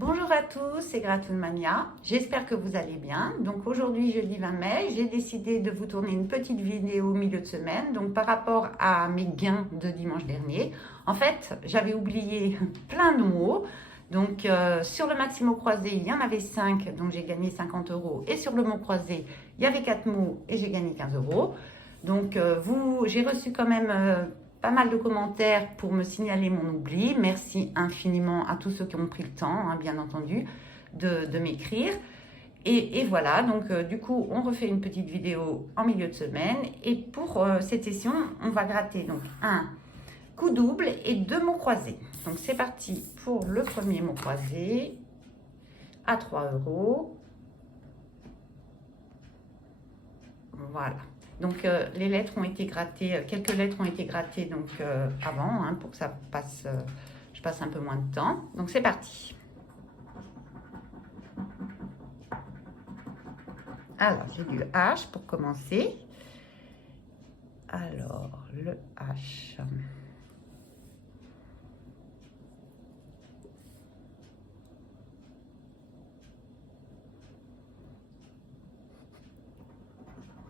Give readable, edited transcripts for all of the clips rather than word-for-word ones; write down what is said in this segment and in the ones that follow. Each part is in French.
Bonjour à tous, c'est Gratounmania. J'espère que vous allez bien. Donc aujourd'hui, jeudi 20 mai, j'ai décidé de vous tourner une petite vidéo au milieu de semaine. Donc par rapport à mes gains de dimanche dernier, en fait, j'avais oublié plein de mots. Donc sur le maximo croisé, il y en avait 5, donc j'ai gagné 50 euros. Et sur le mot croisé, il y avait 4 mots et j'ai gagné 15 euros. Donc j'ai reçu quand même pas mal de commentaires pour me signaler mon oubli. Merci infiniment à tous ceux qui ont pris le temps, hein, bien entendu, de m'écrire. Et voilà, donc du coup, on refait une petite vidéo en milieu de semaine. Et pour cette session, on va gratter donc un coup double et 2 mots croisés. Donc c'est parti pour le premier mot croisé à 3 euros. Voilà. Donc les lettres ont été grattées, quelques lettres ont été grattées donc avant, hein, pour que ça passe, je passe un peu moins de temps. Donc c'est parti. Alors j'ai du H pour commencer. Alors le H.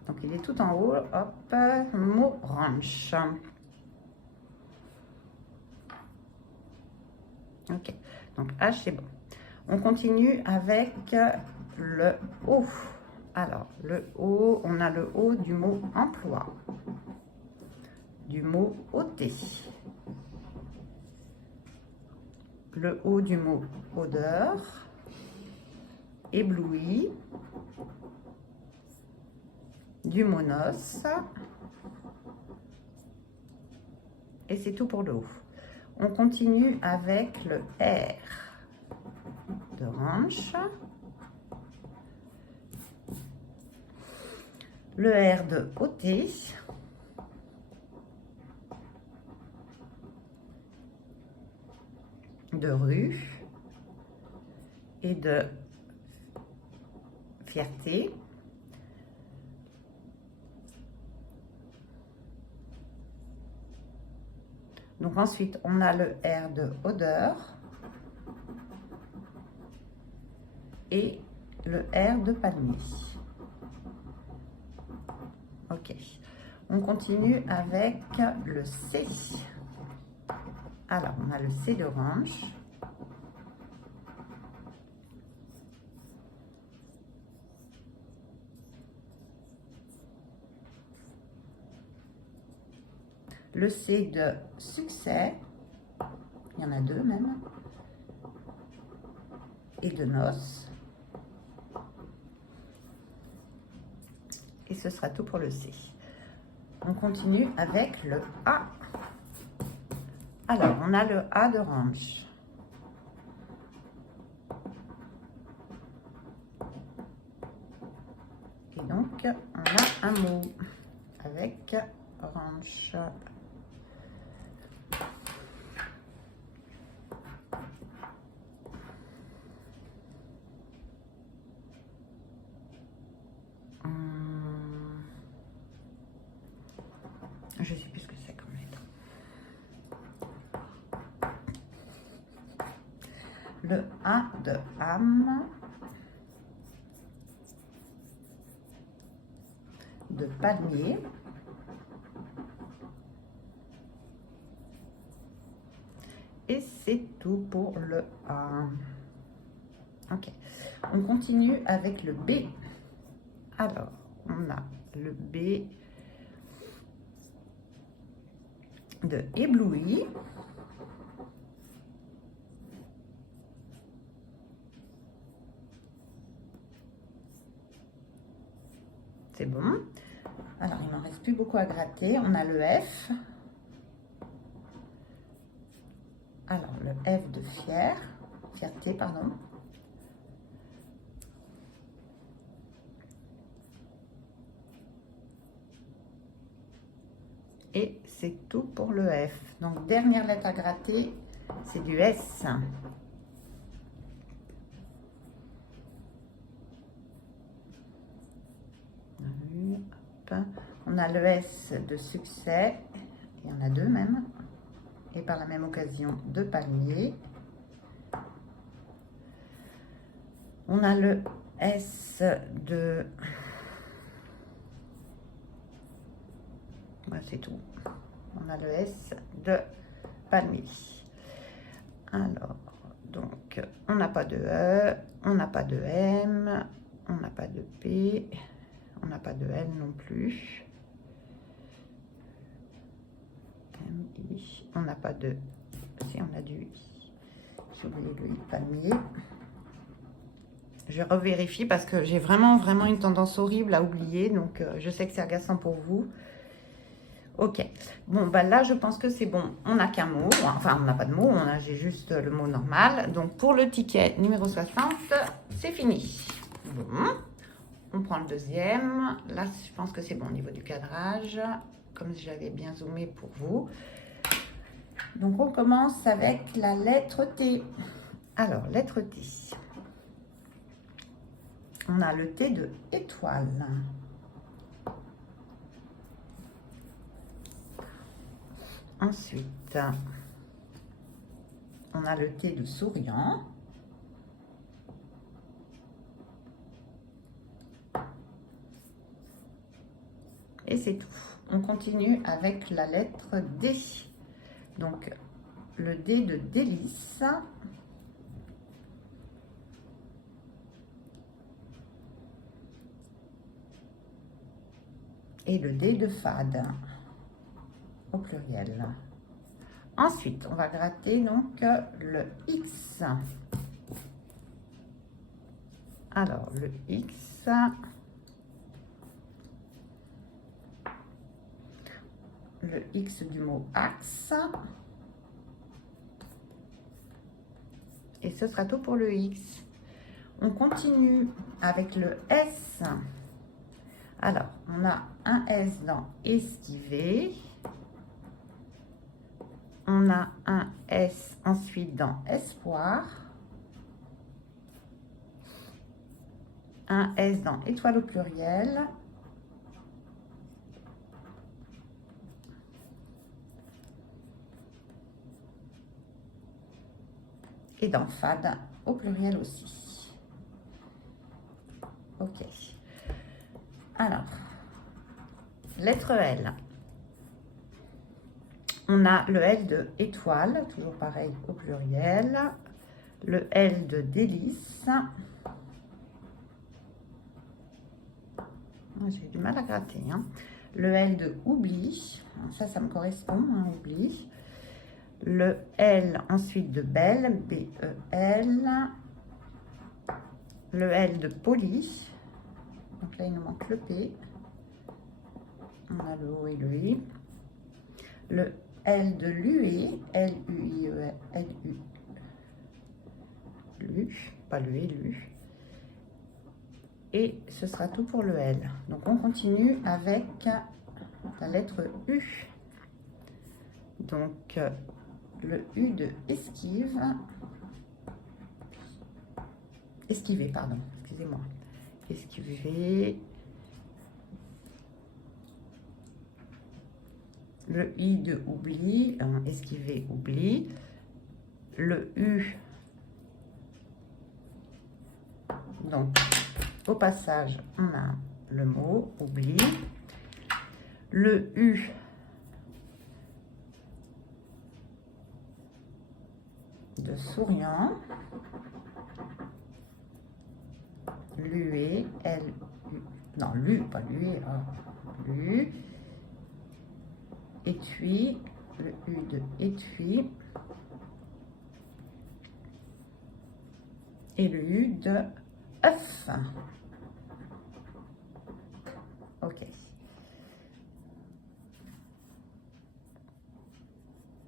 Donc il est tout en haut, hop, mot ranch. Ok, donc H c'est bon. On continue avec le O. Alors le O, on a le O du mot emploi, du mot ôter, le O du mot odeur, ébloui, du mot noce, et c'est tout pour le haut. On continue avec le R de ranch, le R de ôter, de rue et de fierté. Donc ensuite, on a le R de odeur et le R de palmier. Ok. On continue avec le C. Alors, on a le C de ranch. Le C de succès, il y en a deux même, et de noces. Et ce sera tout pour le C. On continue avec le A. Alors, on a le A de ranch. Et donc, on a un mot avec ranch. Je ne sais plus ce que c'est comme lettre. Le A de âme, de palmier, et c'est tout pour le A. Ok, on continue avec le B. Alors, on a le B de ébloui, c'est bon. Alors, il m'en reste plus beaucoup à gratter. On a le F. Alors, le F de fierté, pardon. Et c'est tout pour le F. Donc, dernière lettre à gratter, c'est du S. On a le S de succès, il y en a deux même, et par la même occasion de palmier. On a le S de... Ouais, c'est tout. On a le S de palmier. Alors, donc, on n'a pas de E, on n'a pas de M, on n'a pas de P, on n'a pas de L non plus. M, I, on n'a pas de... Si, on a du I. J'ai oublié le I palmier. Je revérifie parce que j'ai vraiment une tendance horrible à oublier. Donc, je sais que c'est agaçant pour vous. Ok. Bon, bah là, je pense que c'est bon. On n'a qu'un mot. Enfin, on n'a pas de mot. J'ai juste le mot normal. Donc, pour le ticket numéro 60, c'est fini. Bon. On prend le deuxième. Là, je pense que c'est bon au niveau du cadrage. Comme si j'avais bien zoomé pour vous. Donc, on commence avec la lettre T. Alors, lettre T. On a le T de étoile. Ensuite, on a le T de souriant. Et c'est tout. On continue avec la lettre D. Donc, le D de délice. Et le D de fade, au pluriel. Ensuite, on va gratter donc le X. Alors, le X. Le X du mot axe. Et ce sera tout pour le X. On continue avec le S. Alors, on a un S dans esquiver. On a un S ensuite dans espoir. Un S dans étoile au pluriel. Et dans fade au pluriel aussi. Ok. Alors, lettre L. On a le L de étoile, toujours pareil au pluriel. Le L de délice. J'ai du mal à gratter. Hein. Le L de oubli. Ça me correspond, hein, oubli. Le L ensuite de belle, B-E-L. Le L de poli. Donc là, il nous manque le P. On a le O et le I. Le L de lué, L-U-I-E, L-U. Lu, pas le lu. Et ce sera tout pour le L. Donc on continue avec la lettre U. Donc le U de esquive. Esquiver, pardon, excusez-moi. Esquiver. Le I de oubli, esquiver, oubli. Le U. Donc, au passage, on a le mot oubli. Le U. De souriant. Lué, L-U. Non, lu, pas lué, hein. Lu. Étui, le U de étui. Et le U de œuf. Ok.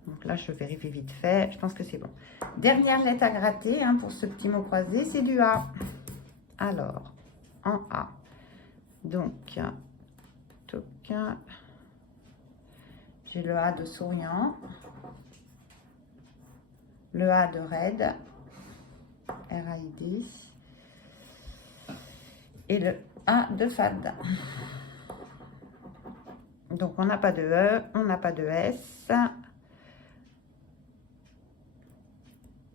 Donc là, je vérifie vite fait. Je pense que c'est bon. Dernière lettre à gratter hein, pour ce petit mot croisé, c'est du A. Alors, en A. Donc, toc. J'ai le A de souriant. Le A de raide. R-A-I-D. Et le A de fade. Donc, on n'a pas de E, on n'a pas de S.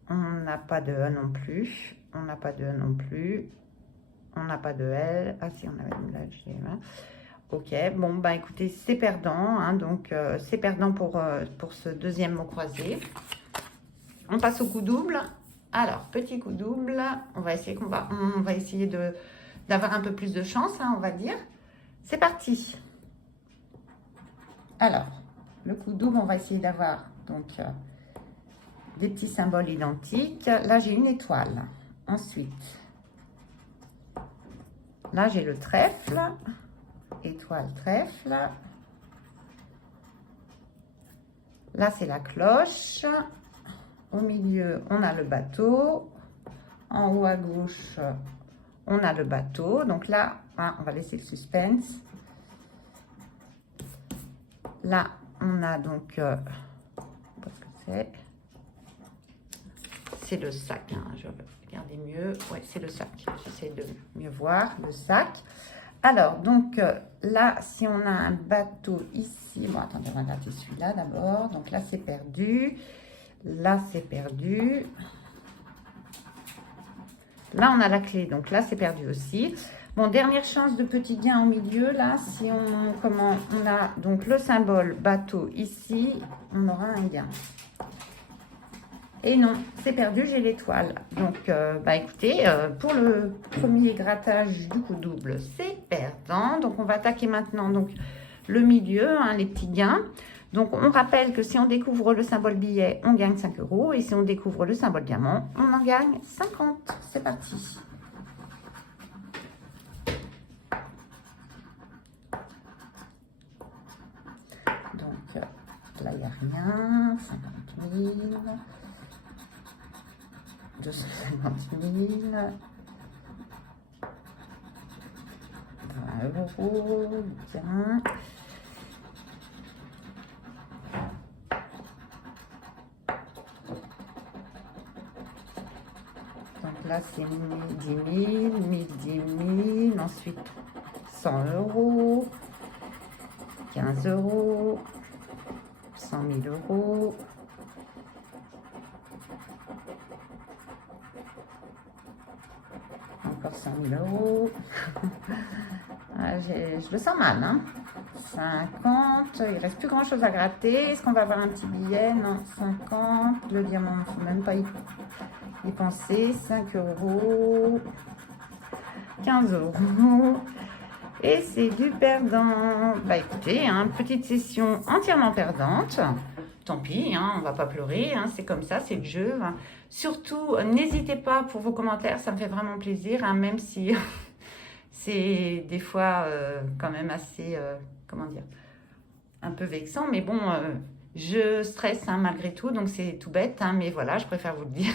On n'a pas de E non plus. On n'a pas de E non plus. On n'a pas de L. Ah si, on avait une L. Ok, bon, bah écoutez, c'est perdant. Hein, donc, c'est perdant pour ce deuxième mot croisé. On passe au coup double. Alors, petit coup double. On va essayer, d'avoir un peu plus de chance, hein, on va dire. C'est parti. Alors, le coup double, on va essayer d'avoir donc des petits symboles identiques. Là, j'ai une étoile. Ensuite, là, j'ai le trèfle. Étoile, trèfle. Là, c'est la cloche. Au milieu, on a le bateau. En haut à gauche, on a le bateau. Donc là, hein, on va laisser le suspense. Là, on a donc, parce que c'est le sac. Hein, je vais regarder mieux. Ouais, c'est le sac. J'essaie de mieux voir le sac. Alors, donc là, si on a un bateau ici, bon, attendez, on va regarder celui-là d'abord. Donc là, c'est perdu. Là, c'est perdu. Là, on a la clé. Donc là, c'est perdu aussi. Bon, dernière chance de petit gain au milieu. Là, si on a donc le symbole bateau ici, on aura un gain. Et non, c'est perdu, j'ai l'étoile. Donc, bah écoutez, pour le premier grattage du coup double, c'est perdant. Donc, on va attaquer maintenant donc, le milieu, hein, les petits gains. Donc, on rappelle que si on découvre le symbole billet, on gagne 5 €. Et si on découvre le symbole diamant, on en gagne 50. C'est parti. Donc, là, il n'y a rien. 50 000. 250 000. 20 €. Bien. Donc là, c'est 10 000, 1010 000, ensuite 100 €, 15 €, 100 000 €, encore 100 000 €. Ah, je le sens mal, hein. 50, il reste plus grand chose à gratter. Est-ce qu'on va avoir un petit billet? Non, 50, le diamant, il ne faut même pas y penser. 5 €, 15 €, et c'est du perdant. Bah écoutez, hein, petite session entièrement perdante. Tant pis, hein, on va pas pleurer, hein, c'est comme ça, c'est le jeu. Hein. Surtout, n'hésitez pas pour vos commentaires, ça me fait vraiment plaisir, hein, même si c'est des fois quand même assez, comment dire, un peu vexant, mais bon, je stresse hein, malgré tout, donc c'est tout bête, hein, mais voilà, je préfère vous le dire.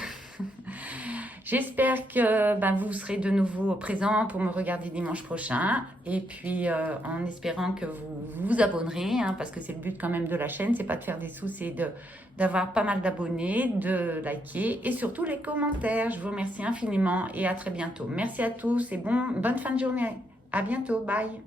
J'espère que vous serez de nouveau présent pour me regarder dimanche prochain. Et puis, en espérant que vous vous abonnerez, hein, parce que c'est le but quand même de la chaîne, c'est pas de faire des sous, c'est d'avoir pas mal d'abonnés, de liker et surtout les commentaires. Je vous remercie infiniment et à très bientôt. Merci à tous et bonne fin de journée. À bientôt. Bye.